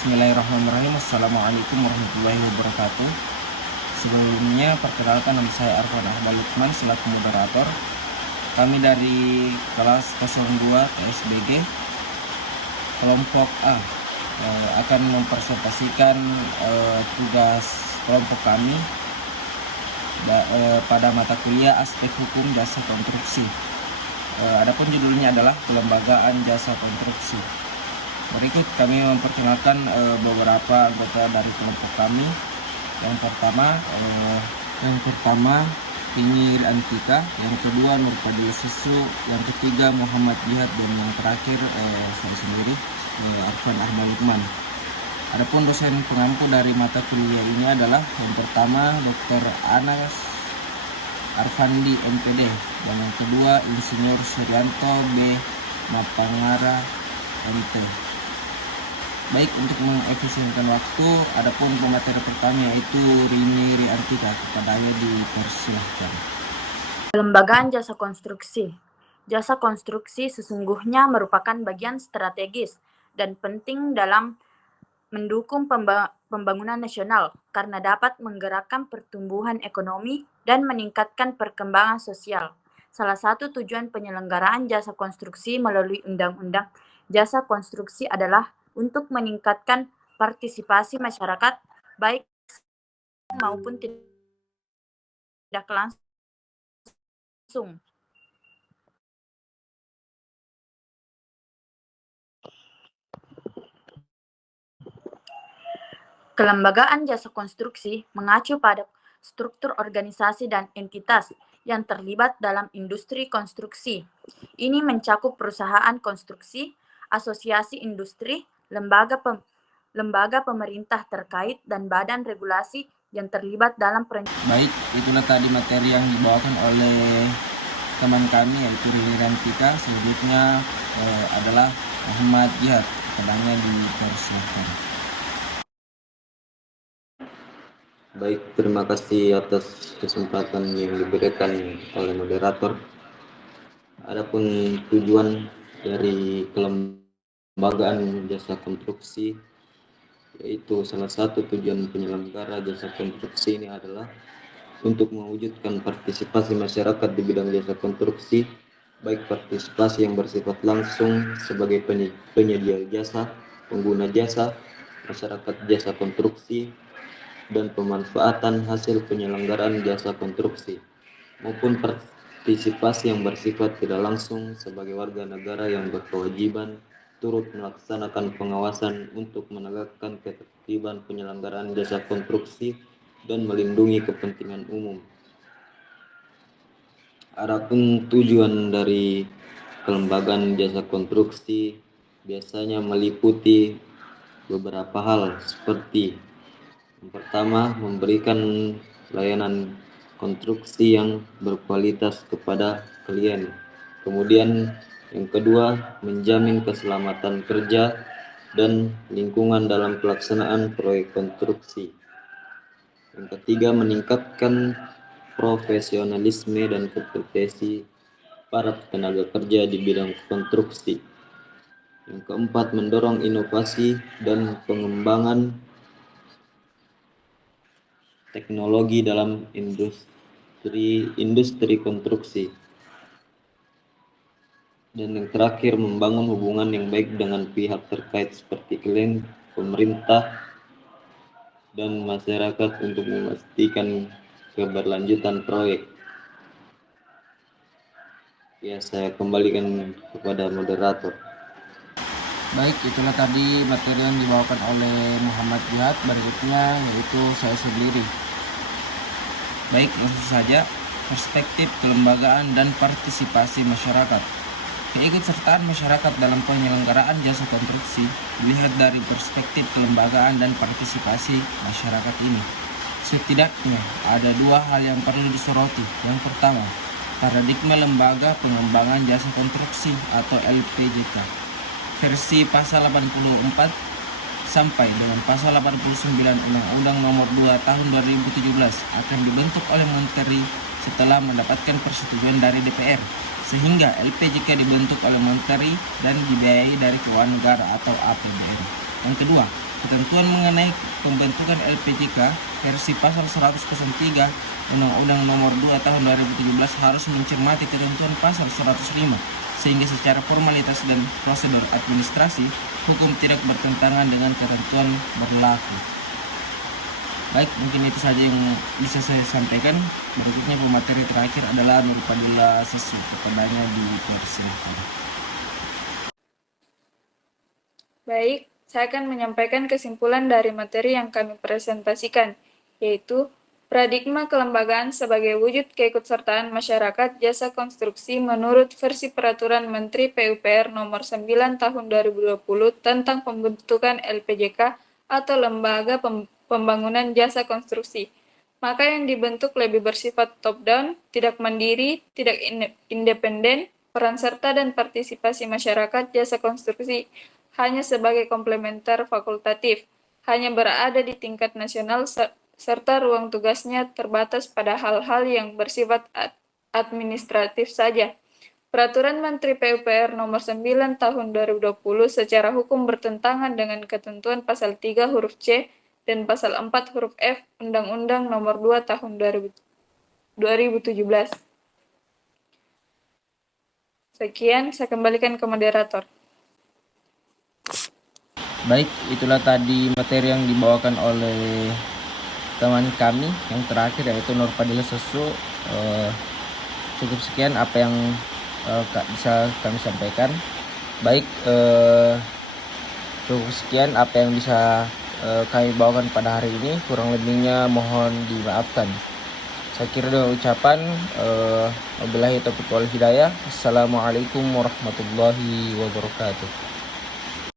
Bismillahirrahmanirrahim. Assalamualaikum warahmatullahi wabarakatuh. Sebelumnya perkenalkan, nama saya Arfan Ahmad Lukman selaku moderator. Kami dari kelas 02 TSBG kelompok A akan mempresentasikan tugas kelompok kami pada mata kuliah aspek hukum jasa konstruksi. Adapun judulnya adalah kelembagaan jasa konstruksi. Berikut kami memperkenalkan beberapa anggota dari kelompok kami. Yang pertama Rini Antika, yang kedua Nur Fadil Susu, yang ketiga Muhammad Jihad, dan yang terakhir saya sendiri Arfan Ahmad Lukman. Adapun dosen pengampu dari mata kuliah ini adalah yang pertama Dr. Anas Arfandi MPD, dan yang kedua Insinyur Suryanto B. Mapangara MT. Baik, untuk mengefisienkan waktu, adapun pemateri pertama yaitu Rini Antika, kepadanya dipersilahkan. Kelembagaan jasa konstruksi. Jasa konstruksi sesungguhnya merupakan bagian strategis dan penting dalam mendukung pembangunan nasional karena dapat menggerakkan pertumbuhan ekonomi dan meningkatkan perkembangan sosial. Salah satu tujuan penyelenggaraan jasa konstruksi melalui Undang-Undang Jasa Konstruksi adalah untuk meningkatkan partisipasi masyarakat baik maupun tidak langsung. Kelembagaan jasa konstruksi mengacu pada struktur organisasi dan entitas yang terlibat dalam industri konstruksi. Ini mencakup perusahaan konstruksi, asosiasi industri, lembaga pemerintah terkait, dan badan regulasi yang terlibat dalam perencanaan. Baik, itulah tadi materi yang dibawakan oleh teman kami yaitu Rini Rantika. Selanjutnya adalah Muhammad Jihad, kepadanya dipersilahkan. Baik, terima kasih atas kesempatan yang diberikan oleh moderator. Adapun tujuan dari kelembagaan jasa konstruksi, yaitu salah satu tujuan penyelenggara jasa konstruksi ini adalah untuk mewujudkan partisipasi masyarakat di bidang jasa konstruksi, baik partisipasi yang bersifat langsung sebagai penyedia jasa, pengguna jasa, masyarakat jasa konstruksi, dan pemanfaatan hasil penyelenggaraan jasa konstruksi, maupun partisipasi yang bersifat tidak langsung sebagai warga negara yang berkewajiban turut melaksanakan pengawasan untuk menegakkan ketertiban penyelenggaraan jasa konstruksi dan melindungi kepentingan umum. Adapun tujuan dari kelembagaan jasa konstruksi biasanya meliputi beberapa hal seperti: yang pertama, memberikan layanan konstruksi yang berkualitas kepada klien. Kemudian yang kedua, menjamin keselamatan kerja dan lingkungan dalam pelaksanaan proyek konstruksi. Yang ketiga, meningkatkan profesionalisme dan kompetensi para tenaga kerja di bidang konstruksi. Yang keempat, mendorong inovasi dan pengembangan teknologi dalam industri konstruksi. Dan yang terakhir, membangun hubungan yang baik dengan pihak terkait seperti klien, pemerintah, dan masyarakat untuk memastikan keberlanjutan proyek. Ya, saya kembalikan kepada moderator. Baik, itulah tadi materi yang dibawakan oleh Muhammad Jihad. Berikutnya yaitu saya sendiri. Baik, langsung saja. Perspektif kelembagaan dan partisipasi masyarakat. Keikutsertaan masyarakat dalam penyelenggaraan jasa konstruksi dilihat dari perspektif kelembagaan dan partisipasi masyarakat ini. Setidaknya ada dua hal yang perlu disoroti. Yang pertama, paradigma lembaga pengembangan jasa konstruksi atau LPJK. Versi pasal 84 sampai dengan pasal 89 Undang-Undang Nomor 2 Tahun 2017 akan dibentuk oleh Menteri setelah mendapatkan persetujuan dari DPR. sehingga LPJK dibentuk oleh Menteri dan dibiayai dari keuangan negara atau APBN. Yang kedua, ketentuan mengenai pembentukan LPJK versi pasal 103 Undang-Undang Nomor 2 Tahun 2017 harus mencermati ketentuan pasal 105, sehingga secara formalitas dan prosedur administrasi, hukum tidak bertentangan dengan ketentuan berlaku. Baik, mungkin itu saja yang bisa saya sampaikan. Berikutnya pemateri terakhir adalah Nurpadilla Sesu. Kepadanya dipersilahkan. Baik, saya akan menyampaikan kesimpulan dari materi yang kami presentasikan, yaitu paradigma kelembagaan sebagai wujud keikutsertaan masyarakat jasa konstruksi menurut versi Peraturan Menteri PUPR Nomor 9 Tahun 2020 tentang pembentukan LPJK atau Lembaga Pembangunan Jasa Konstruksi. Maka yang dibentuk lebih bersifat top-down, tidak mandiri, tidak independen, peran serta dan partisipasi masyarakat jasa konstruksi hanya sebagai komplementer fakultatif, hanya berada di tingkat nasional serta ruang tugasnya terbatas pada hal-hal yang bersifat administratif saja. Peraturan Menteri PUPR Nomor 9 Tahun 2020 secara hukum bertentangan dengan ketentuan Pasal 3 huruf C dan Pasal 4 huruf F Undang-Undang Nomor 2 Tahun 2017. Sekian, saya kembalikan ke moderator. Baik, itulah tadi materi yang dibawakan oleh teman kami yang terakhir, yaitu Nurpadilla Sesu. Cukup sekian apa yang bisa kami sampaikan. Baik, cukup sekian apa yang bisa kami bawakan pada hari ini. Kurang lebihnya mohon dimaafkan. Saya kira dengan ucapan wabillahi taufiq wal hidayah. Assalamualaikum warahmatullahi wabarakatuh.